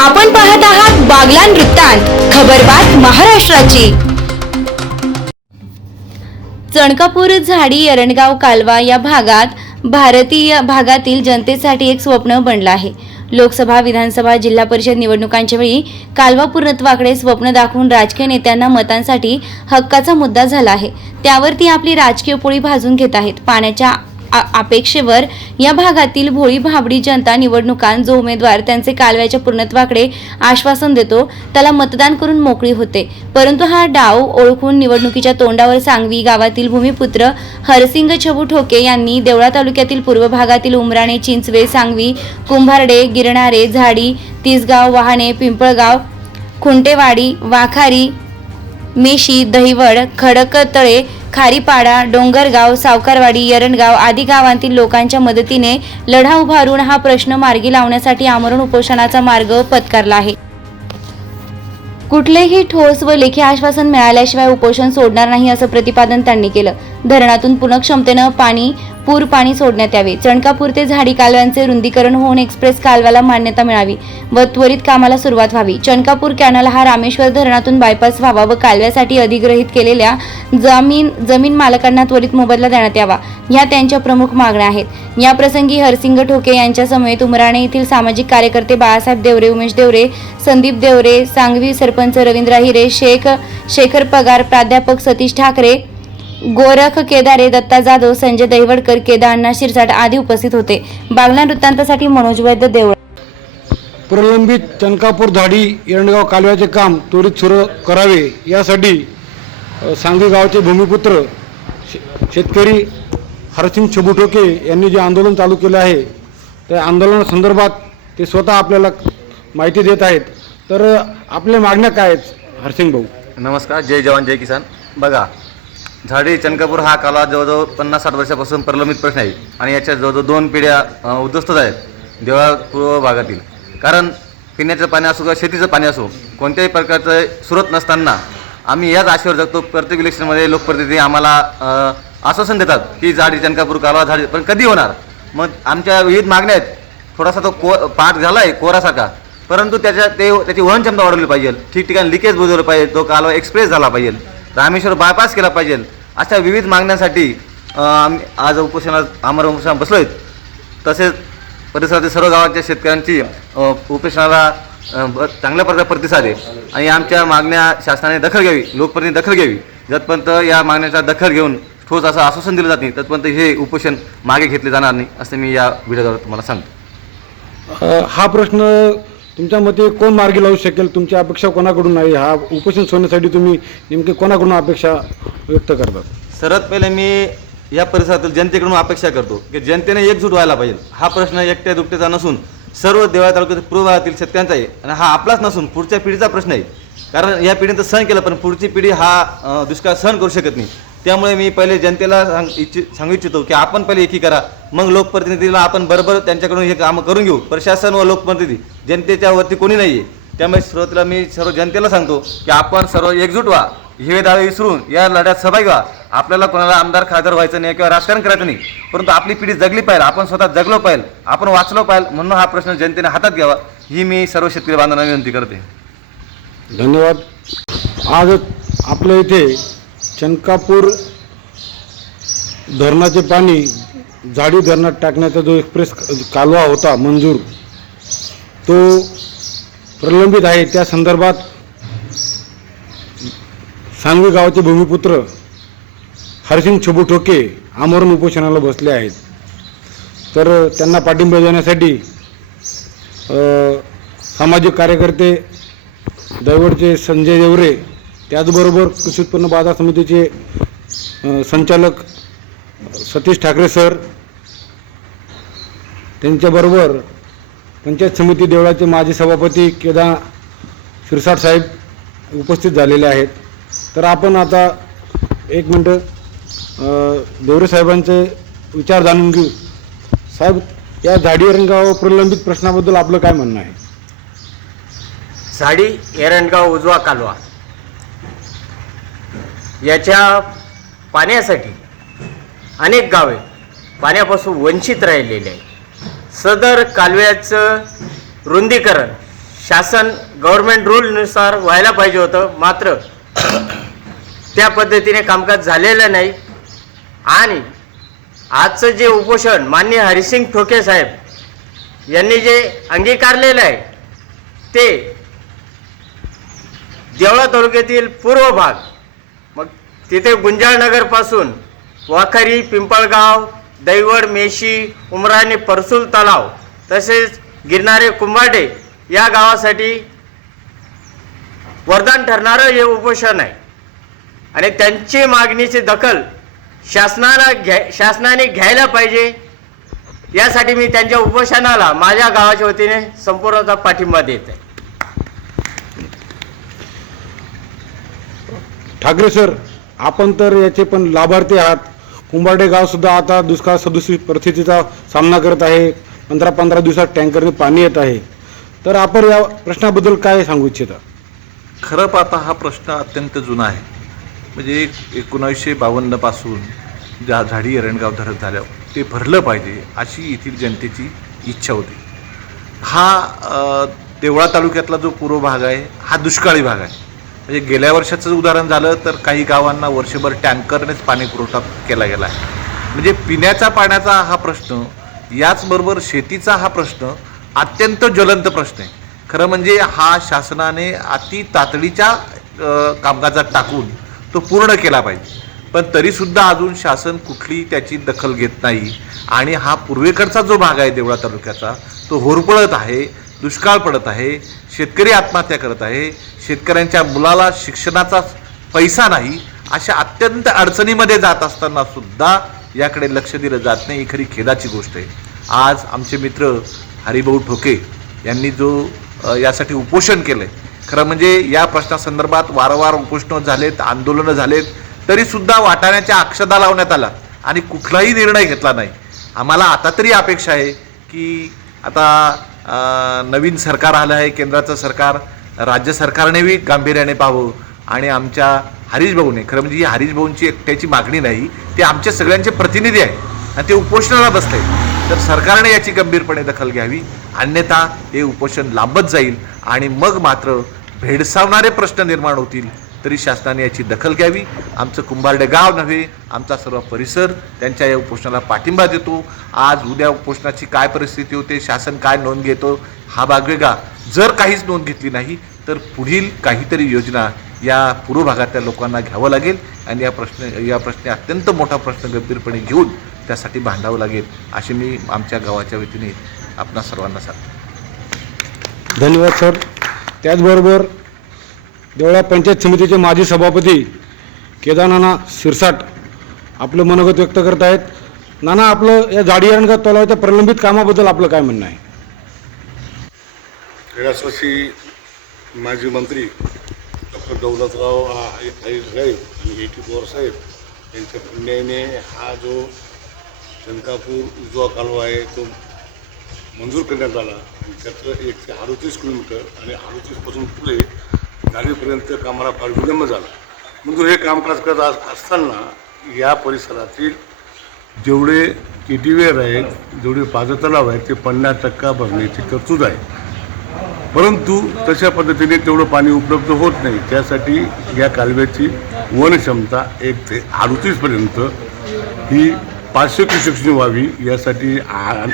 आपण पाहत आहात बागला वृत्तांत खबरबात महाराष्ट्राची. चणकापूर झाडी एरणगाव कालवा या भागात भारतीय भागातील जनतेसाठी एक स्वप्न बनलं आहे. लोकसभा विधानसभा जिल्हा परिषद निवडणुकांच्या वेळी कालवा पूर्णत्वाकडे स्वप्न दाखवून राजकीय नेत्यांना मतांसाठी हक्काचा मुद्दा झाला आहे. त्यावर ती आपली राजकीय पोळी भाजून घेत आहेत. पाण्याच्या अपेक्षेवर या भागातील भोळी भाबडी जनता निवडणुकांत जो उमेदवार त्यांचे कालव्याच्या पूर्णत्वाकडे आश्वासन देतो त्याला मतदान करून मोकळी होते. परंतु हा डाव ओळखून निवडणुकीच्या तोंडावर सांगवी गावातील भूमिपुत्र हरसिंग छबू ठोके यांनी देवळा तालुक्यातील पूर्व भागातील उमराणे चिंचवे सांगवी कुंभारडे गिरणारे झाडी तिसगाव वाहणे पिंपळगाव खुंटेवाडी वाखारी मेशी दहिवड खडकतळे खारीपाडा डोंगरगाव सावकारवाडी यरणगाव आदी गावांतील लोकांच्या मदतीने लढा उभारून हा प्रश्न मार्गी लावण्यासाठी आमरण उपोषणाचा मार्ग पत्करला आहे. कुठलेही ठोस व लेखी आश्वासन मिळाल्याशिवाय उपोषण सोडणार नाही असं प्रतिपादन त्यांनी केलं. धरणातून पुन्हा क्षमतेनं पाणी पूर पाणी सोडण्यात यावे. चणकापूर ते झाडी कालव्यांचे रुंदीकरण होऊन एक्सप्रेस कालव्याला मान्यता मिळावी व त्वरित कामाला सुरुवात व्हावी. चणकापूर कॅनल हा रामेश्वर धरणातून बायपास व्हावा व कालव्यासाठी अधिग्रहित केलेल्या जमीन जमीन मालकांना त्वरित मोबदला देण्यात यावा. ह्या त्यांच्या प्रमुख मागण्या आहेत. या प्रसंगी हरसिंग ठोके यांच्या समेत उमराणे येथील सामाजिक कार्यकर्ते बाळासाहेब देवरे उमेश देवरे संदीप देवरे सांगवी सरपंच रवींद्र हिरे शेख शेखर पगार प्राध्यापक सतीश ठाकरे गोरख केदारे दत्ता जाधव संजय दहिवडकर केदार शिरसाट आदी उपस्थित होते. बागला वृत्तांतासाठी मनोज वैद्य देवळ. प्रलंबित चनकापूर धाडी एरंडगाव कालव्याचे काम त्वरित सुरू करावे. यासाठी अ, सांगवी गावचे भूमिपुत्र शे- शेतकरी हरसिंग छबू टोके यांनी जे आंदोलन चालू केलं आहे त्या आंदोलनासंदर्भात ते स्वतः आपल्याला माहिती देत आहेत. तर अ, आपल्या मागण्या काय आहेत हरसिंग भाऊ? नमस्कार जय जवान जय किसान. बघा झाडी चनकापूर हा काला जवळजवळ पन्नास साठ वर्षापासून प्रलंबित प्रश्न आहे आणि याच्या जवळजवळ दोन पिढ्या उद्ध्वस्त उद्ध्वस्तच आहेत देवळा पूर्व भागातील. कारण पिण्याचं पाणी असो किंवा शेतीचं पाणी असो कोणत्याही प्रकारचं सुरत नसताना आम्ही याच आशेवर जगतो. प्रत्येक इलेक्शनमध्ये लोकप्रतिनिधी आम्हाला आश्वासन देतात की झाडी चनकापूर कालवा झाडी पण कधी होणार? मग आमच्या विविध मागण्या आहेत. थोडासा तो को पाठ झाला आहे कोरासारखा. परंतु त्याच्या ते त्याची वहन क्षमता वाढवली पाहिजे. ठिकठिकाणी लिकेज बुजवलं पाहिजे. तो कालवा एक्सप्रेस झाला पाहिजे. रामेश्वर बायपास केला पाहिजे. अशा विविध मागण्यांसाठी आम्ही आज उपोषणात आमर उपोषणात बसलो आहेत तसेच परिसरातील सर्व गावाच्या शेतकऱ्यांची उपोषणाला ब- चांगल्या प्रकारे प्रतिसाद आहे. आणि आमच्या मागण्या शासनाने दखल घ्यावी लोकप्रतिनिधी दखल घ्यावी. जतपर्यंत या मागण्याचा दखल घेऊन ठोस असं आश्वासन दिलं जात नाही तत्पर्यंत हे उपोषण मागे घेतले जाणार नाही असं मी या व्हिडिओद्वारे तुम्हाला सांगतो. हा प्रश्न तुमच्या मते कोण मार्गी लावू शकेल? तुमची अपेक्षा कोणाकडून आहे? हा उपोषण सोडण्यासाठी तुम्ही नेमके कोणाकडून अपेक्षा व्यक्त करतात सर्वात पहिले मी या परिसरातील जनतेकडून अपेक्षा करतो की जनतेने एकजूट व्हायला पाहिजे. हा प्रश्न एकट्या दुकट्याचा नसून सर्व देवळा तालुक्यातील पूर्व भागातील शेतकऱ्यांचा आहे. आणि हा आपलाच नसून पुढच्या पिढीचा प्रश्न आहे. कारण या पिढीनं तर सहन केलं पण पुढची पिढी हा अं, दुष्काळ सहन करू शकत नाही. त्यामुळे मी पहिले जनतेला सांग इच्छि सांगू इच्छितो की आपण पहिले एकी करा. मग लोकप्रतिनिधीला आपण बरोबर त्यांच्याकडून हे कामं करून घेऊ. प्रशासन व लोकप्रतिनिधी. जनतेच्या वरती कोणी नाही आहे त्यामुळे सुरुवातीला मी सर्व जनतेला सांगतो की आपण सर्व एकजूट व्हा. हिवे दावे विसरून या लढ्यात सहभागी व्हा. आपल्याला कोणाला आमदार खासदार व्हायचं नाही किंवा राजकारण करायचं नाही. परंतु आपली पिढी जगली पाहिजे आपण स्वतः जगलो पाहिजे आपण वाचलो पाहिजे म्हणून हा प्रश्न जनतेने हातात घ्यावा. ही मी सर्व शेतकरी बांधवांना विनंती करते. धन्यवाद. आज आपल्या इथे चनकापूर धरणाचे पाणी जाडी धरणात टाकण्याचा जो एक्सप्रेस कालवा होता मंजूर तो प्रलंबित आहे. त्या संदर्भात सांगवी गावाचे भूमिपुत्र हरसिंग छबू ठोके आमरण उपोषणाला बसले आहेत. तर त्यांना पाठिंबा देण्यासाठी सामाजिक कार्यकर्ते दैवडचे संजय देवरे त्याचबरोबर कृषी उत्पन्न बाजार समितीचे संचालक सतीश ठाकरे सर त्यांच्याबरोबर पंचायत समिती देवळाचे माजी सभापती केदार शिरसाट साहेब उपस्थित झालेले आहेत. तर आपण आता एक मिनटं देवरे साहेबांचे विचार जाणून घेऊ. साहेब या झाडी रंगाव प्रलंबित प्रश्नाबद्दल आपलं काय म्हणणं आहे? साडी एरंडगाव उजवा कालवा. याच्या पाण्यासाठी अनेक गावे पाण्यापासून वंचित राहिलेले आहेत. सदर कालव्याचं रुंदीकरण शासन गव्हर्नमेंट रूलनुसार व्हायला पाहिजे होतं. मात्र त्या पद्धतीने कामकाज झालेलं नाही. आणि आजचं जे उपोषण मान्य हरिसिंग ठोके साहेब यांनी जे अंगीकारलेलं आहे ते देवळा तालुक्यातील पूर्व भाग तिथे गुंजाळनगरपासून वाखरी पिंपळगाव दैवड मेशी उमराणे परसूल तलाव तसेच गिरणारे कुंभाटे या गावासाठी वरदान ठरणारं हे उपोषण आहे. आणि त्यांची मागणीची दखल शासनाला घ्या शासनाने घ्यायला पाहिजे. यासाठी मी त्यांच्या उपोषणाला माझ्या गावाच्या वतीने संपूर्णचा पाठिंबा देत आहे. ठाकरे सर आपण तर याचे पण लाभार्थी आहात. कुंभार्डे गावसुद्धा आता दुष्काळ सदृश परिस्थितीचा सामना करत आहे. पंधरा पंधरा दिवसात टँकरने पाणी येत आहे. तर आपण या प्रश्नाबद्दल काय सांगू इच्छिता? खरं पाहता हा प्रश्न अत्यंत जुना आहे. म्हणजे एक एकोणावीसशे बावन्नपासून ज्या झाडी एरणगाव धरत झाल्या ते भरलं पाहिजे अशी येथील जनतेची इच्छा होती. हा देवळा तालुक्यातला जो पूर्व भाग आहे हा दुष्काळी भाग आहे. म्हणजे गेल्या वर्षाचं उदाहरण झालं तर काही गावांना वर्षभर टँकरनेच पाणी पुरवठा केला गेला आहे. म्हणजे पिण्याच्या पाण्याचा हा प्रश्न याचबरोबर शेतीचा हा प्रश्न अत्यंत ज्वलंत प्रश्न आहे. खरं म्हणजे हा शासनाने अति तातडीच्या कामकाजात टाकून तो पूर्ण केला पाहिजे. पण तरीसुद्धा अजून शासन कुठली त्याची दखल घेत नाही. आणि हा पूर्वेकडचा जो भाग आहे देवळा तालुक्याचा तो होरपळत आहे. दुष्काळ पडत आहे शेतकरी आत्महत्या करत आहे शेतकऱ्यांच्या मुलाला शिक्षणाचा पैसा नाही अशा अत्यंत अडचणीमध्ये जात असताना सुद्धा याकडे लक्ष दिलं जात नाही. ही खरी खेदाची गोष्ट आहे. आज आमचे मित्र हरिभाऊ ठोके यांनी जो यासाठी उपोषण केलं आहे खरं म्हणजे या प्रश्नासंदर्भात वारंवार उपोषणं झालेत आंदोलनं झालेत तरीसुद्धा वाटाण्याच्या अक्षदा लावण्यात आला आणि कुठलाही निर्णय घेतला नाही. आम्हाला आता तरी अपेक्षा आहे की आता नवीन सरकार आलं आहे केंद्राचं सरकार राज्य सरकारनेही गांभीर्याने पाहावं आणि आमच्या हरीशभाऊने खरं म्हणजे ही हरीशभाऊंची एकट्याची मागणी नाही ते आमच्या सगळ्यांचे प्रतिनिधी आहे आणि ते उपोषणाला बसले तर सरकारने याची गंभीरपणे दखल घ्यावी अन्यथा हे उपोषण लांबत जाईल आणि मग मात्र भेडसावणारे प्रश्न निर्माण होतील. तरी शासनाने याची दखल घ्यावी. आमचं कुंभारडे गाव नव्हे आमचा सर्व परिसर त्यांच्या या उपोषणाला पाठिंबा देतो. आज उद्या उपोषणाची काय परिस्थिती होते शासन काय नोंद घेतो हा भाग वेगळा. जर काहीच नोंद घेतली नाही तर पुढील काहीतरी योजना या पूर्व भागातल्या लोकांना घ्यावं लागेल आणि या प्रश्न या प्रश्नी अत्यंत मोठा प्रश्न गंभीरपणे घेऊन त्यासाठी भांडावं लागेल अशी मी आमच्या गावाच्या वतीने आपणा सर्वांना सांगतो. धन्यवाद सर. त्याचबरोबर देवळा पंचायत समितीचे माजी सभापती केदारनाना शिरसाट आपलं मनोगत व्यक्त करत आहेत. नाना आपलं या जाडी एरणगाव तलावाच्या प्रलंबित कामाबद्दल आपलं काय म्हणणं आहे? कैलासवासी माजी मंत्री डॉक्टर दौलतराव आई साहेब आणि ए टी पवार साहेब यांच्या पुण्याने हा जो शंकापूर उजवा कालवा आहे तो मंजूर करण्यात आला. आणि त्याचं एकशे अडतीस किलोमीटर आणि अडतीसपासून पुढे गाडीपर्यंत कामाला फार विलंब झाला. म्हणून हे कामकाज करत अस- असताना या परिसरातील जेवढे केटीवेअर आहेत जेवढे पाजतलाव आहेत ते पन्नास टक्का भरण्याची तरतूद आहे. परंतु तशा पद्धतीने तेवढं पाणी उपलब्ध होत नाही. त्यासाठी या कालव्याची वनक्षमता एक ते अडतीसपर्यंत ही पाचशे क्युसेक्सनी व्हावी यासाठी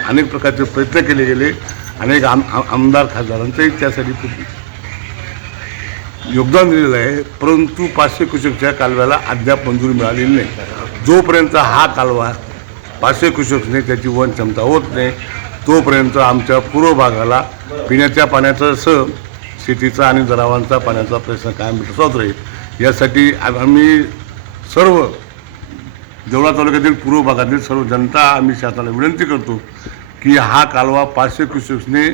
अनेक प्रकारचे प्रयत्न केले गेले. अनेक आम आम- आमदार खासदारांचंही त्यासाठी खूप योगदान दिलेलं आहे परंतु पाचशे कुशकच्या कालव्याला अद्याप मंजुरी मिळालेली नाही. जोपर्यंत हा कालवा पाचशे क्युसेक्सने त्याची वन क्षमता होत नाही तोपर्यंत आमच्या पूर्व भागाला पिण्याच्या पाण्याचं सह शेतीचा आणि जनावरांचा पाण्याचा प्रश्न कायम भेटत राहील. यासाठी आम्ही सर्व देवळा तालुक्यातील पूर्व भागातील सर्व जनता आम्ही शासनाला विनंती करतो की हा कालवा पाचशे क्युसेक्सने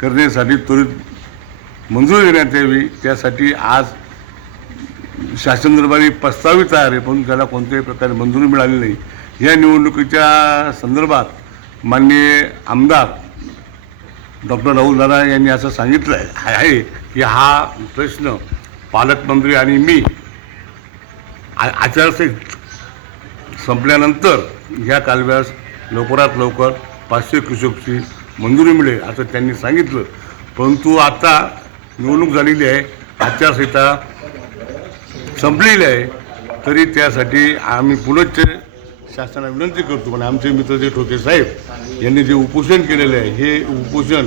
करण्यासाठी त्वरित मंजुरी देण्यात यावी त्यासाठी आज शासन दरबारी प्रस्तावित तयार आहे पण त्याला कोणत्याही प्रकारे मंजुरी मिळाली नाही. या निवडणुकीच्या संदर्भात माननीय आमदार डॉक्टर राहुल दादा यांनी असं सांगितलं आहे की हा प्रश्न पालकमंत्री आणि मी आ- आचारसंहिता संपल्यानंतर ह्या कालव्यास लवकरात लवकर पाचशे क्युसेकची मंजुरी मिळेल असं त्यांनी सांगितलं. परंतु आता निवडणूक झालेली आहे. आचारसंहिता संपलेली आहे. तरी त्यासाठी आम्ही पुनश्च शासनाला विनंती करतो पण आमचे मित्र जे ठोके साहेब यांनी जे उपोषण केलेलं आहे हे उपोषण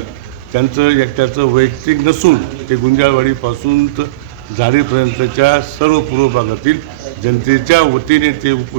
त्यांचं एकट्याचं वैयक्तिक नसून ते गुंजाळवाडीपासून तर झाडीपर्यंतच्या सर्व पूर्व भागातील जनतेच्या वतीने ते उपोषण